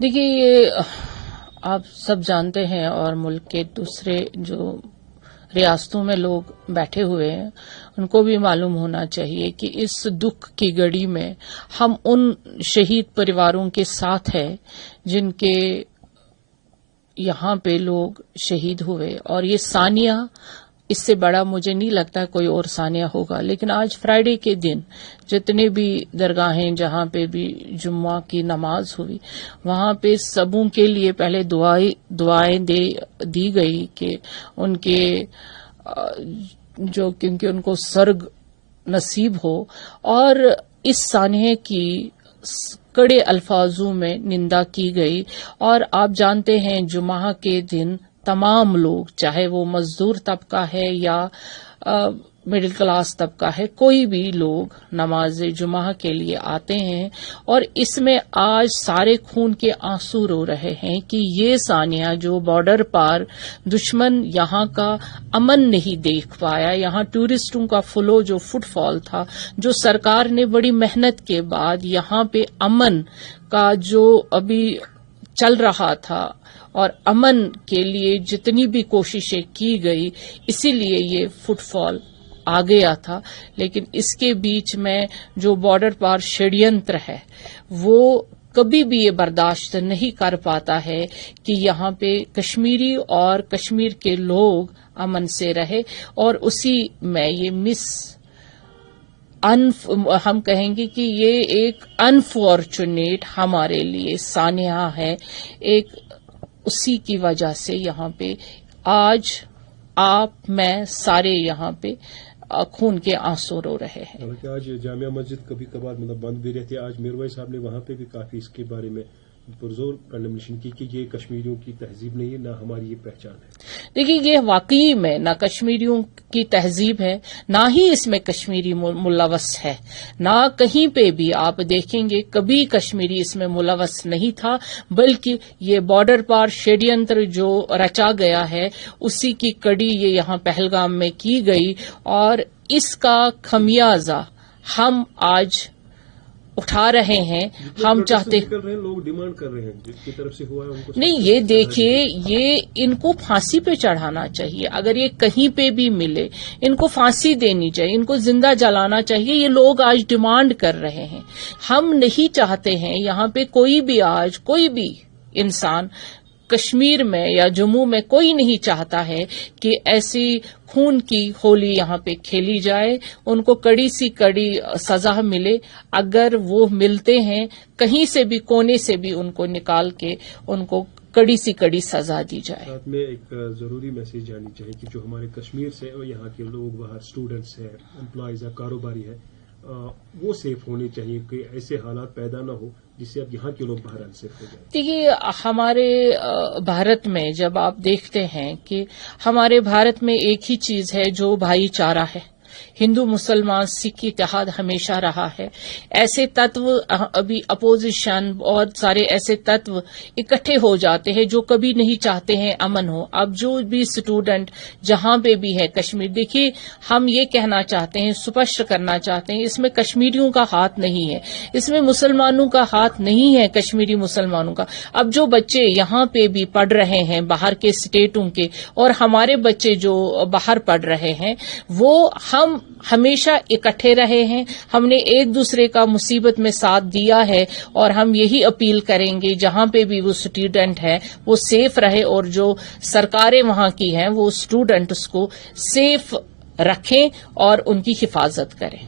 دیکھیے یہ آپ سب جانتے ہیں اور ملک کے دوسرے جو ریاستوں میں لوگ بیٹھے ہوئے ہیں ان کو بھی معلوم ہونا چاہیے کہ اس دکھ کی گھڑی میں ہم ان شہید پریواروں کے ساتھ ہیں جن کے یہاں پہ لوگ شہید ہوئے، اور یہ ثانیہ اس سے بڑا مجھے نہیں لگتا کوئی اور ثانیہ ہوگا. لیکن آج فرائیڈے کے دن جتنے بھی درگاہیں جہاں پہ بھی جمعہ کی نماز ہوئی وہاں پہ سبوں کے لیے پہلے دعائیں دی گئی کہ ان کے جو کیونکہ ان کو سرگ نصیب ہو، اور اس سانحے کی کڑے الفاظوں میں نندا کی گئی. اور آپ جانتے ہیں جمعہ کے دن تمام لوگ، چاہے وہ مزدور طبقہ ہے یا مڈل کلاس طبقہ ہے، کوئی بھی لوگ نماز جمعہ کے لیے آتے ہیں، اور اس میں آج سارے خون کے آنسو رو رہے ہیں کہ یہ ثانیہ جو بارڈر پار دشمن یہاں کا امن نہیں دیکھ پایا، یہاں ٹورسٹوں کا فلو جو فٹ فال تھا، جو سرکار نے بڑی محنت کے بعد یہاں پہ امن کا جو ابھی چل رہا تھا اور امن کے لیے جتنی بھی کوششیں کی گئی، اسی لیے یہ فٹ فال آ گیا تھا. لیکن اس کے بیچ میں جو بارڈر پار شڑینتر ہے وہ کبھی بھی یہ برداشت نہیں کر پاتا ہے کہ یہاں پہ کشمیری اور کشمیر کے لوگ امن سے رہے. اور اسی میں یہ ہم کہیں گے کہ یہ ایک انفارچونیٹ ہمارے لیے سانحہ ہے. ایک اسی کی وجہ سے یہاں پہ آج آپ میں سارے یہاں پہ خون کے آنسو رو رہے ہیں. حالانکہ آج جامعہ مسجد کبھی کبھار بند بھی رہتی ہے. آج میروائے صاحب نے وہاں پہ بھی کافی اس کے بارے میں پرزور کنڈمنیشن کی کہ یہ کشمیریوں کی تہذیب نہیں ہے، نہ ہماری یہ پہچان ہے. دیکھیے یہ واقعی میں نہ کشمیریوں کی تہذیب ہے، نہ ہی اس میں کشمیری ملوث ہے، نہ کہیں پہ بھی آپ دیکھیں گے کبھی کشمیری اس میں ملوث نہیں تھا، بلکہ یہ بارڈر پار شیڈینتر جو رچا گیا ہے اسی کی کڑی یہ یہاں پہلگام میں کی گئی، اور اس کا خمیازہ ہم آج اٹھا رہے ہیں. ہم چاہتے لوگ ڈیمانڈ کر رہے ہیں جس کی طرف سے ہوا ہے ان کو نہیں، یہ دیکھیے یہ ان کو پھانسی پہ چڑھانا چاہیے. اگر یہ کہیں پہ بھی ملے ان کو پھانسی دینی چاہیے، ان کو زندہ جلانا چاہیے. یہ لوگ آج ڈیمانڈ کر رہے ہیں. ہم نہیں چاہتے ہیں یہاں پہ کوئی بھی آج کوئی بھی انسان کشمیر میں یا جموں میں کوئی نہیں چاہتا ہے کہ ایسی خون کی ہولی یہاں پہ کھیلی جائے. ان کو کڑی سی کڑی سزا ملے. اگر وہ ملتے ہیں کہیں سے بھی کونے سے بھی ان کو نکال کے ان کو کڑی سی کڑی سزا دی جائے. ساتھ میں ایک ضروری میسج جانی چاہیے کہ جو ہمارے کشمیر سے اور یہاں کے لوگ باہر اسٹوڈنٹس ہیں، امپلائیز ہیں، کاروباری ہیں، وہ سیف ہونے چاہیے کہ ایسے حالات پیدا نہ ہو جس سے اب یہاں کے لوگ باہر انسیف ہو جائیں. دیکھیے ہمارے بھارت میں جب آپ دیکھتے ہیں کہ ہمارے بھارت میں ایک ہی چیز ہے جو بھائی چارہ ہے. ہندو مسلمان سکھ اتحاد ہمیشہ رہا ہے. ایسے تتو ابھی اپوزیشن بہت سارے ایسے تتو اکٹھے ہو جاتے ہیں جو کبھی نہیں چاہتے ہیں امن ہو. اب جو بھی اسٹوڈنٹ جہاں پہ بھی ہے کشمیر، دیکھیے ہم یہ کہنا چاہتے ہیں، سپشٹ کرنا چاہتے ہیں، اس میں کشمیریوں کا ہاتھ نہیں ہے، اس میں مسلمانوں کا ہاتھ نہیں ہے، کشمیری مسلمانوں کا. اب جو بچے یہاں پہ بھی پڑھ رہے ہیں باہر کے اسٹیٹوں کے، اور ہمارے بچے جو باہر پڑھ رہے ہیں، وہ ہم ہمیشہ اکٹھے رہے ہیں. ہم نے ایک دوسرے کا مصیبت میں ساتھ دیا ہے، اور ہم یہی اپیل کریں گے جہاں پہ بھی وہ اسٹوڈنٹ ہے وہ سیف رہے، اور جو سرکاریں وہاں کی ہیں وہ اسٹوڈنٹس کو سیف رکھیں اور ان کی حفاظت کریں.